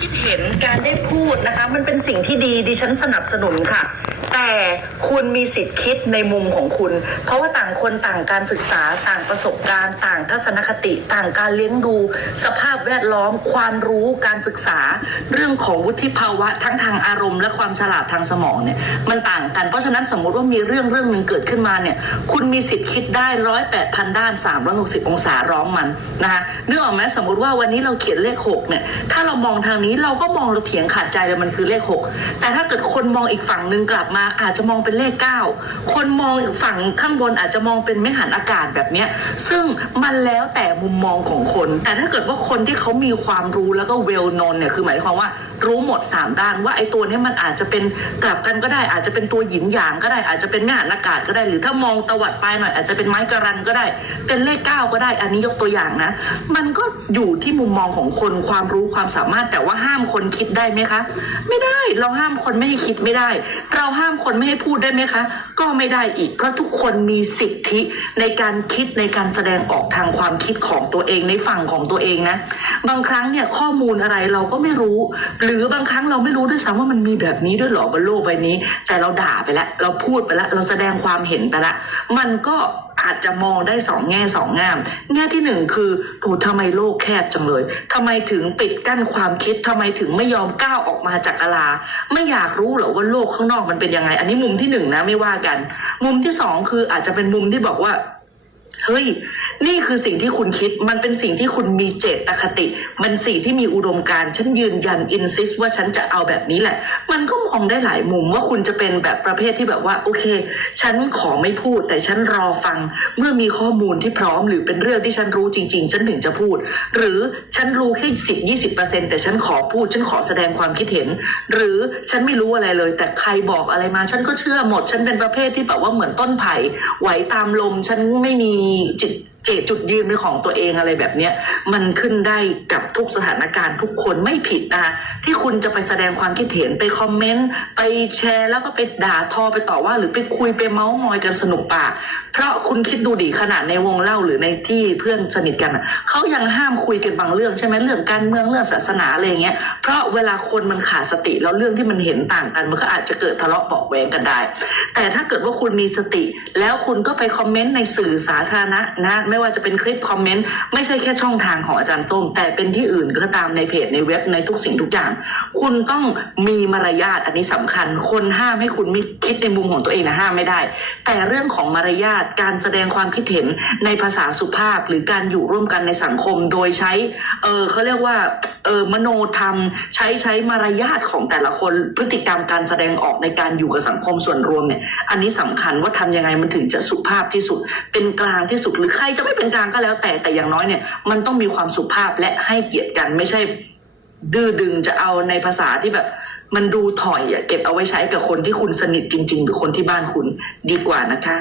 คิดเห็นการได้พูดนะคะ มันเป็นสิ่งที่ดีดิฉันสนับสนุนค่ะ แต่คุณมีสิทธิ์คิดในมุมของคุณ เพราะว่าต่างคนต่างการศึกษาต่างประสบการณ์ ต่างทัศนคติ ต่างการเลี้ยงดู สภาพแวดล้อม ความรู้การศึกษา เรื่องของวุฒิภาวะทั้งทางอารมณ์ และความฉลาดทางสมองเนี่ยมันต่างกันเพราะฉะนั้นสมมติว่ามีเรื่องเรื่องหนึ่งเกิดขึ้นมาเนี่ยคุณมีสิทธิ์คิดได้ร้อยแปดพันด้านสามร้อยหกสิบองศาร้อมมันนะคะนึกออกไหมสมมติว่าวันนี้เราเขียนเลขหกเนี่ยถ้าเรามองทางนี้เราก็มองเราเถียงขัดใจเลยมันคือเลขหกแต่ถ้าเกิดคนมองอีกฝั่งหนึ่งกลับมาอาจจะมองเป็นเลขเก้าคนมองอีกฝั่งข้างบนอาจจะมองเป็นไม่หันอากาศแบบเนี้ยซึ่งมันแล้วแต่มุมมองของคน แต่ถ้าเกิดว่าคนที่เขามีความรู้แล้วก็เวลนอนเนี่ยคือหมายความว่ารู้หมดสามด้านว่าไอ้ตัวนี้มันอาจจะเป็นกลับกันก็ได้ อาจจะเป็นตัวหยินหยางก็ได้อาจจะเป็นไม่หันอากาศก็ได้ หรือถ้ามองตวัดไปหน่อยอาจจะเป็นไม้กระรันก็ได้ เป็นเลขเก้าก็ได้ อันนี้ยกตัวอย่างนะ มันก็อยู่ที่มุมมองของคนความรู้ความสามารถแต่ว่าห้ามคนคิดได้ไหมคะ ไม่ได้เราห้ามคนไม่ให้คิดไม่ได้ เราห้ามามคนไม่ให้พูดได้ไหมคะ ก็ไม่ได้อีกเพราะทุกคนมีสิทธิในการคิดในการแสดงออกทางความคิดของตัวเองในฝั่งของตัวเองนะ บางครั้งเนี่ยข้อมูลอะไรเราก็ไม่รู้ หรือบางครั้งเราไม่รู้ด้วยซ้ำว่ามันมีแบบนี้ด้วยหรอบนโลกใบนี้ แต่เราด่าไปแล้วเราพูดไปแล้วเราแสดงความเห็นไปแล้วมันก็ อาจจะมองได้สองแง่สองงาม แง่ที่หนึ่งคือโหทำไมโลกแคบจังเลยทำไมถึงปิดกั้นความคิดทำไมถึงไม่ยอมก้าวออกมาจากกะลา ไม่อยากรู้หรอว่าโลกข้างนอกมันเป็นยังไง อันนี้มุมที่หนึ่งนะไม่ว่ากัน มุมที่สองคืออาจจะเป็นมุมที่บอกว่าเฮ้ย นี่คือสิ่งที่คุณคิดมันเป็นสิ่งที่คุณมีเจตคติ มันสิ่งที่มีอุดมการฉันยืนยันอินซิสว่าฉันจะเอาแบบนี้แหละ มันก็มองได้หลายมุมว่าคุณจะเป็นแบบประเภทที่แบบว่า โอเค ฉันขอไม่พูด แต่ฉันรอฟัง เมื่อมีข้อมูลที่พร้อม หรือเป็นเรื่องที่ฉันรู้จริง ๆ ฉันถึงจะพูด หรือฉันรู้แค่สิบยี่สิบเปอร์เซ็นแต่ฉันขอพูด ฉันขอแสดงความคิดเห็น หรือฉันไม่รู้อะไรเลย แต่ใครบอกอะไรมา ฉันก็เชื่อหมด ฉันเป็นประเภทที่แบบว่าเหมือนต้นไผ่ไหวตามลม ฉันไม่มีจิต เจตจุดยืนเป็นของตัวเองอะไรแบบเนี้ยมันขึ้นได้กับทุกสถานการณ์ทุกคนไม่ผิดนะคะที่คุณจะไปแสดงความคิดเห็นไปคอมเมนต์ไปแชร์ แล้วก็ไปด่าทอไปต่อว่า หรือไปคุยไปเมาส์มอยกันสนุกปากเพราะคุณคิดดูดิขนาดในวงเล่าหรือในที่เพื่อนสนิทกันเขายังห้ามคุยกันบางเรื่องใช่ไหมเรื่องการเมืองเรื่องศาสนาอะไรเงี้ยเพราะเวลาคนมันขาดสติแล้วเรื่องที่มันเห็นต่างกัน มันก็อาจจะเกิดทะเลาะเบาแวงกันได้ แต่ถ้าเกิดว่าคุณมีสติ แล้วคุณก็ไปคอมเมนต์ในสื่อสาธารณะนะไม่ว่าจะเป็นคลิปคอมเมนต์ไม่ใช่แค่ช่องทางของอาจารย์ส้ม แต่เป็นที่อื่นก็ตามในเพจในเว็บในทุกสิ่งทุกอย่าง คุณต้องมีมารยาทอันนี้สำคัญ คนห้ามให้คุณไม่คิดในมุมของตัวเองนะห้ามไม่ได้ แต่เรื่องของมารยาทการแสดงความคิดเห็นในภาษาสุภาพ หรือการอยู่ร่วมกันในสังคมโดยใช้เออเขาเรียกว่า เออมโนธรรม ใช้ใช้มารยาทของแต่ละคนพฤติกรรมการแสดงออกในการอยู่กับสังคมส่วนรวมเนี่ยอันนี้สำคัญว่าทำยังไงมันถึงจะสุภาพที่สุด เป็นกลางที่สุดหรือใครจะไม่เป็นกลางก็แล้ว แต่แต่อย่างน้อยเนี่ยมันต้องมีความสุภาพและให้เกียรติกันไม่ใช่ ดื้อดึงจะเอาในภาษาที่แบบมันดูถอยอะเก็บเอาไว้ใช้กับคนที่คุณสนิทจริง ๆ หรือคนที่บ้านคุณดีกว่านะคะ